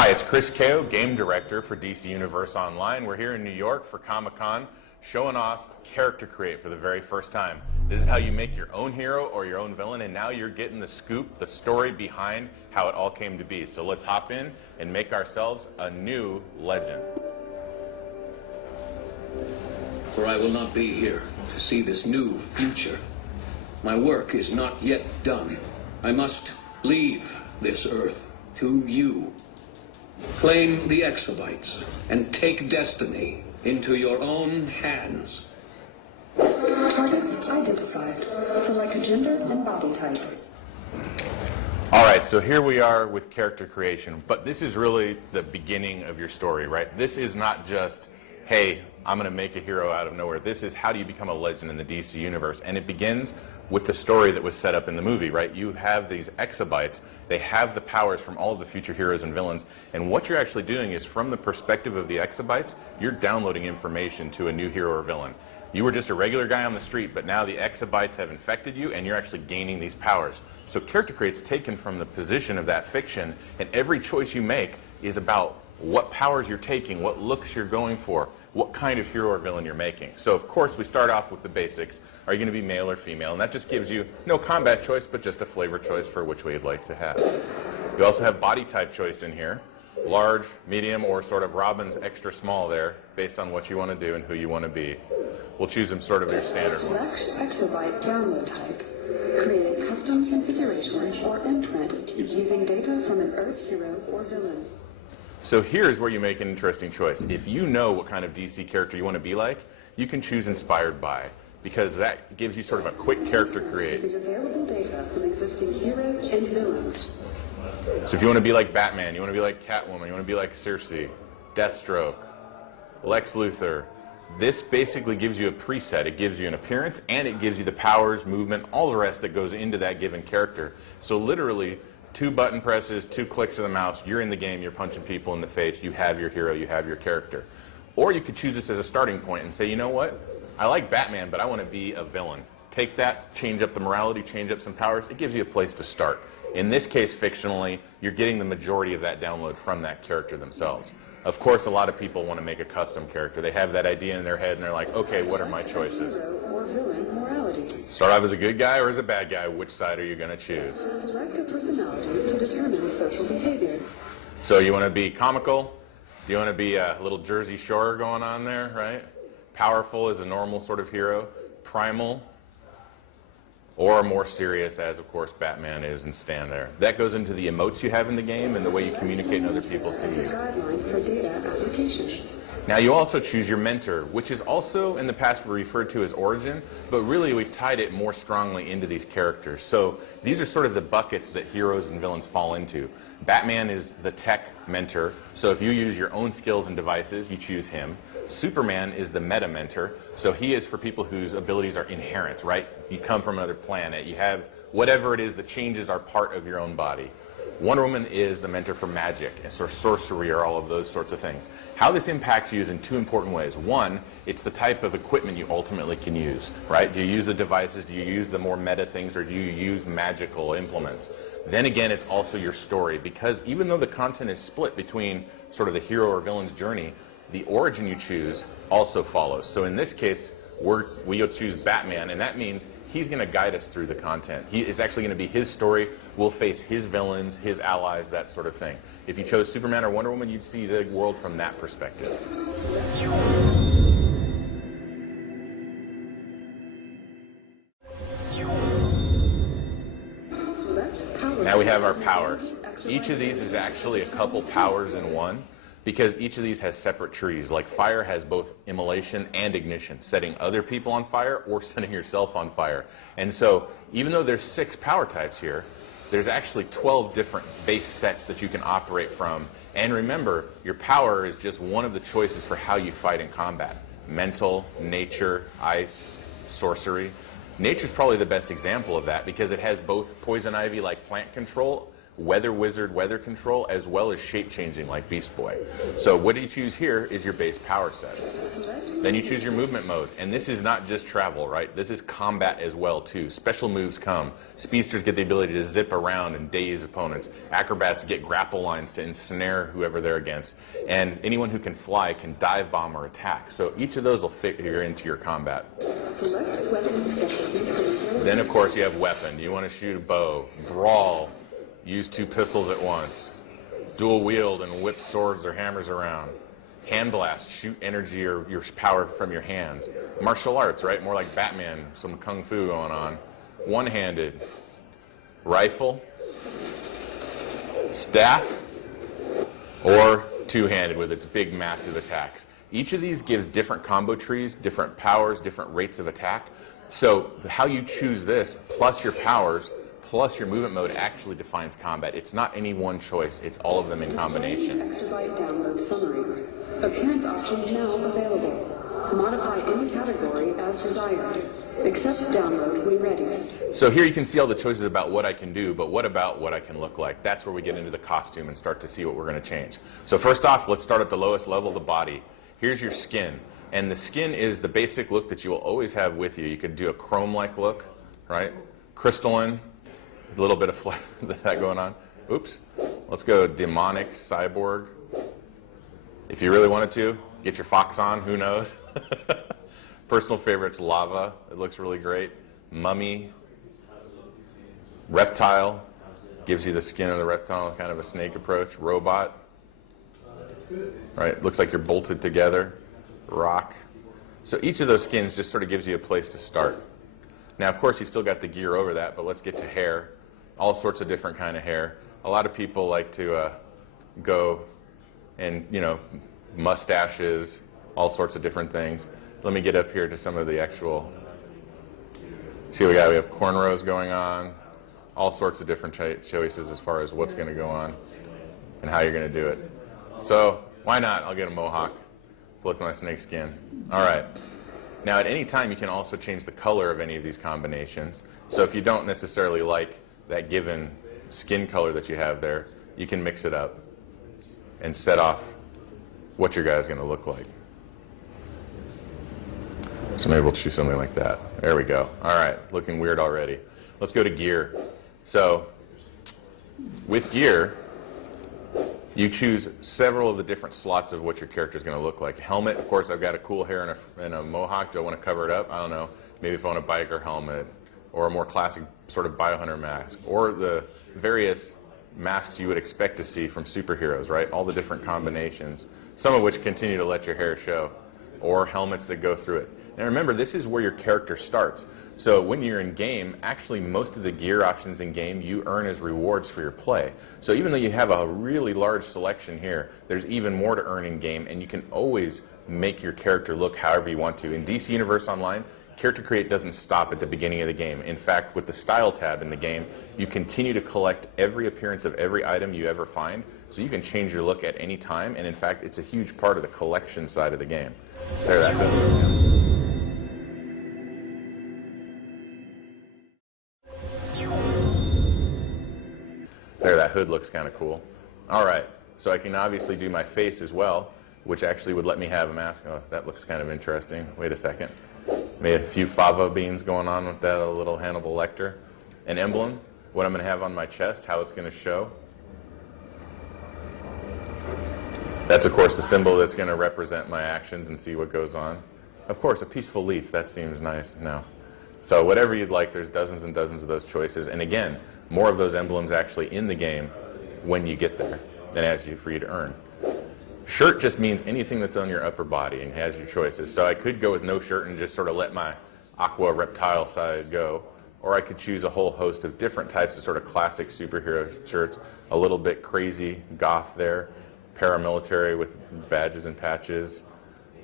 Hi, it's Chris Kao, Game Director for DC Universe Online. We're here in New York for Comic-Con, showing off Character Create for the very first time. This is how you make your own hero or your own villain, and now you're getting the scoop, the story behind how it all came to be. So let's hop in and make ourselves a new legend. For I will not be here to see this new future. My work is not yet done. I must leave this Earth to you. Claim the exabytes and take destiny into your own hands. Targets identified. Select a gender and body type. All right, so here we are with character creation, but this is really the beginning of your story, right? This is not just, hey, I'm going to make a hero out of nowhere. This is how do you become a legend in the DC universe, and it begins with the story that was set up in the movie, right? You have these exabytes. They have the powers from all of the future heroes and villains, and what you're actually doing is, from the perspective of the exabytes, you're downloading information to a new hero or villain. You were just a regular guy on the street, but now the exabytes have infected you, and you're actually gaining these powers. So Character Create's taken from the position of that fiction, and every choice you make is about what powers you're taking, what looks you're going for, what kind of hero or villain you're making. So of course we start off with the basics. Are you going to be male or female? And that just gives you no combat choice, but just a flavor choice for which way you'd like to have. You also have body type choice in here. Large, medium, or sort of Robin's extra small there, based on what you want to do and who you want to be. We'll choose them sort of your standard one. Select exabyte download type. Create a custom configuration or imprint using data from an Earth hero or villain. So here's where you make an interesting choice. If you know what kind of DC character you want to be like, you can choose Inspired By, because that gives you sort of a quick character create. Using available data from existing heroes and villains. So if you want to be like Batman, you want to be like Catwoman, you want to be like Circe, Deathstroke, Lex Luthor, this basically gives you a preset. It gives you an appearance, and it gives you the powers, movement, all the rest that goes into that given character. So literally, 2 button presses, 2 clicks of the mouse, you're in the game, you're punching people in the face, you have your hero, you have your character. Or you could choose this as a starting point and say, you know what, I like Batman, but I want to be a villain. Take that, change up the morality, change up some powers, it gives you a place to start. In this case, fictionally, you're getting the majority of that download from that character themselves. Of course, a lot of people want to make a custom character. They have that idea in their head, and they're like, okay, what are my choices? Hero or villain morality. Start off as a good guy or as a bad guy? Which side are you going to choose? Select a personality to determine social behavior. So you want to be comical? Do you want to be a little Jersey Shore going on there, right? Powerful as a normal sort of hero? Primal? Or more serious, as of course Batman is and stand there. That goes into the emotes you have in the game and the way you communicate and other people see you. Guideline for data application. Now you also choose your mentor, which is also in the past referred to as origin, but really we've tied it more strongly into these characters. So these are sort of the buckets that heroes and villains fall into. Batman is the tech mentor, so if you use your own skills and devices, you choose him. Superman is the meta mentor, so he is for people whose abilities are inherent, right? You come from another planet, you have whatever it is, the changes are part of your own body. Wonder Woman is the mentor for magic, and sort of sorcery or all of those sorts of things. How this impacts you is in 2 important ways. One, it's the type of equipment you ultimately can use, right? Do you use the devices, do you use the more meta things, or do you use magical implements? Then again, it's also your story, because even though the content is split between sort of the hero or villain's journey, the origin you choose also follows. So in this case, we'll choose Batman, and that means he's going to guide us through the content. It's actually going to be his story. We'll face his villains, his allies, that sort of thing. If you chose Superman or Wonder Woman, you'd see the world from that perspective. Now we have our powers. Each of these is actually a couple powers in one, because each of these has separate trees. Like fire has both immolation and ignition, setting other people on fire or setting yourself on fire. And so even though there's 6 power types here, there's actually 12 different base sets that you can operate from. And remember, your power is just one of the choices for how you fight in combat. Mental, nature, ice, sorcery. Nature's probably the best example of that, because it has both poison ivy like plant control, Weather Wizard weather control, as well as shape changing like Beast Boy. So what you choose here is your base power sets. Then you choose your movement mode, and this is not just travel, right? This is combat as well too. Special moves come. Speedsters get the ability to zip around and daze opponents. Acrobats get grapple lines to ensnare whoever they're against. And anyone who can fly can dive bomb or attack. So each of those will figure into your combat. Select weapon difficulty. Then of course you have weapon. You want to shoot a bow, brawl, use 2 pistols at once, dual wield and whip swords or hammers around. Hand blast, shoot energy or your power from your hands. Martial arts, right? More like Batman, some kung fu going on. One-handed, rifle, staff, or two-handed with its big, massive attacks. Each of these gives different combo trees, different powers, different rates of attack. So how you choose this, plus your powers, plus your movement mode actually defines combat. It's not any one choice, it's all of them in combination. Exabyte download summary. Appearance options now available. Modify any category as desired. Accept download when ready. So here you can see all the choices about what I can do, but what about what I can look like? That's where we get into the costume and start to see what we're going to change. So first off, let's start at the lowest level, the body. Here's your skin. And the skin is the basic look that you will always have with you. You could do a chrome-like look, right? Crystalline, a little bit of that going on. Oops. Let's go demonic cyborg. If you really wanted to, get your fox on, who knows? Personal favorites, lava. It looks really great. Mummy. Reptile. Gives you the skin of the reptile, kind of a snake approach. Robot. Right, looks like you're bolted together. Rock. So each of those skins just sort of gives you a place to start. Now, of course, you've still got the gear over that, but let's get to hair. All sorts of different kind of hair. A lot of people like to go and, mustaches, all sorts of different things. Let me get up here to some of the actual, see what we got. We have cornrows going on, all sorts of different choices as far as what's going to go on and how you're going to do it. So why not? I'll get a mohawk with my snake skin. All right. Now at any time you can also change the color of any of these combinations. So if you don't necessarily like that given skin color that you have there, you can mix it up and set off what your guy's going to look like. So maybe we'll choose something like that. There we go. All right, looking weird already. Let's go to gear. So with gear, you choose several of the different slots of what your character is going to look like. Helmet, of course, I've got a cool hair and a mohawk. Do I want to cover it up? I don't know. Maybe if I want a biker helmet or a more classic sort of biohunter mask, or the various masks you would expect to see from superheroes, right? All the different combinations, some of which continue to let your hair show, or helmets that go through it. And remember, this is where your character starts. So when you're in game, actually most of the gear options in game you earn as rewards for your play. So even though you have a really large selection here, there's even more to earn in game, and you can always make your character look however you want to. In DC Universe Online, Character Create doesn't stop at the beginning of the game. In fact, with the Style tab in the game, you continue to collect every appearance of every item you ever find, so you can change your look at any time, and in fact, it's a huge part of the collection side of the game. There that goes. There, that hood looks kind of cool. All right, so I can obviously do my face as well, which actually would let me have a mask. Oh, that looks kind of interesting. Wait a second. Maybe a few fava beans going on with that, a little Hannibal Lecter. An emblem, what I'm going to have on my chest, how it's going to show. That's, of course, the symbol that's going to represent my actions and see what goes on. Of course, a peaceful leaf, that seems nice. No. So whatever you'd like, there's dozens and dozens of those choices. And again, more of those emblems actually in the game when you get there and as you for you to earn. Shirt just means anything that's on your upper body and has your choices. So I could go with no shirt and just sort of let my aqua reptile side go, or I could choose a whole host of different types of sort of classic superhero shirts, a little bit crazy goth there, paramilitary with badges and patches,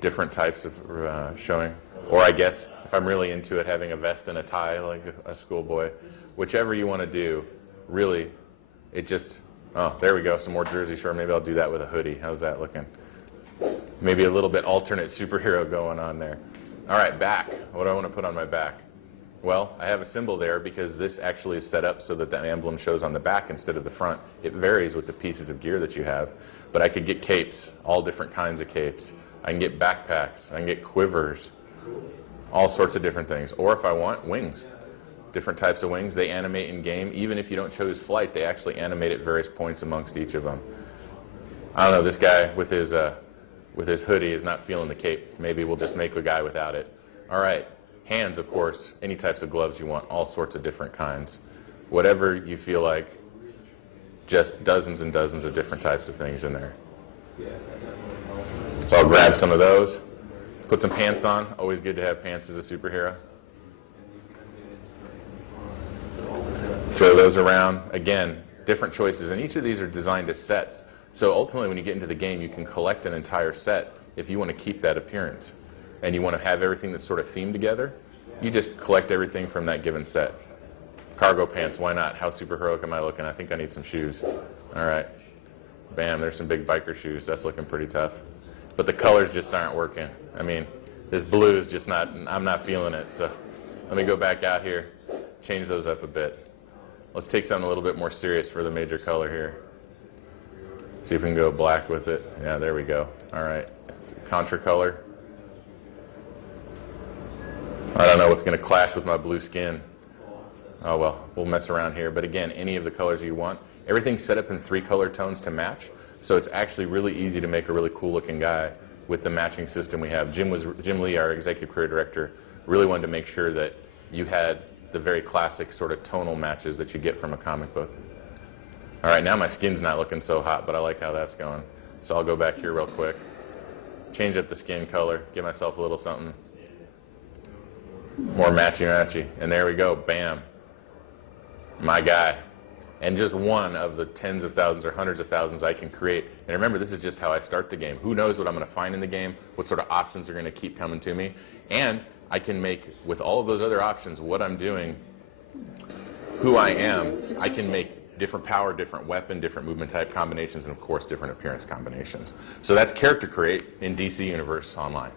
different types of showing. Or I guess if I'm really into it, having a vest and a tie like a schoolboy. Whichever you want to do, really, it just, oh, there we go, some more Jersey Shore. Maybe I'll do that with a hoodie. How's that looking? Maybe a little bit alternate superhero going on there. All right, back. What do I want to put on my back? Well, I have a symbol there because this actually is set up so that the emblem shows on the back instead of the front. It varies with the pieces of gear that you have. But I could get capes, all different kinds of capes. I can get backpacks. I can get quivers, all sorts of different things. Or if I want, wings. Different types of wings. They animate in game. Even if you don't choose flight, they actually animate at various points amongst each of them. I don't know, this guy with his hoodie is not feeling the cape. Maybe we'll just make a guy without it. All right. Hands, of course, any types of gloves you want, all sorts of different kinds. Whatever you feel like, just dozens and dozens of different types of things in there. So I'll grab some of those, put some pants on. Always good to have pants as a superhero. Throw those around. Again, different choices, and each of these are designed as sets. So ultimately, when you get into the game, you can collect an entire set if you want to keep that appearance. And you want to have everything that's sort of themed together, you just collect everything from that given set. Cargo pants, why not? How super heroic am I looking? I think I need some shoes. All right. Bam, there's some big biker shoes. That's looking pretty tough. But the colors just aren't working. I mean, this blue is just not, I'm not feeling it. So let me go back out here, change those up a bit. Let's take something a little bit more serious for the major color here. See if we can go black with it. Yeah, there we go. All right. Contra color. I don't know what's going to clash with my blue skin. Oh well, we'll mess around here. But again, any of the colors you want. Everything's set up in 3 color tones to match, so it's actually really easy to make a really cool looking guy with the matching system we have. Jim Lee, our executive creative director, really wanted to make sure that you had the very classic sort of tonal matches that you get from a comic book. All right, now my skin's not looking so hot, but I like how that's going. So I'll go back here real quick, change up the skin color, give myself a little something more matchy-matchy. And there we go, bam. My guy. And just one of the tens of thousands or hundreds of thousands I can create. And remember, this is just how I start the game. Who knows what I'm going to find in the game, what sort of options are going to keep coming to me. And I can make, with all of those other options, what I'm doing, who I am, I can make different power, different weapon, different movement type combinations, and of course, different appearance combinations. So that's Character Create in DC Universe Online.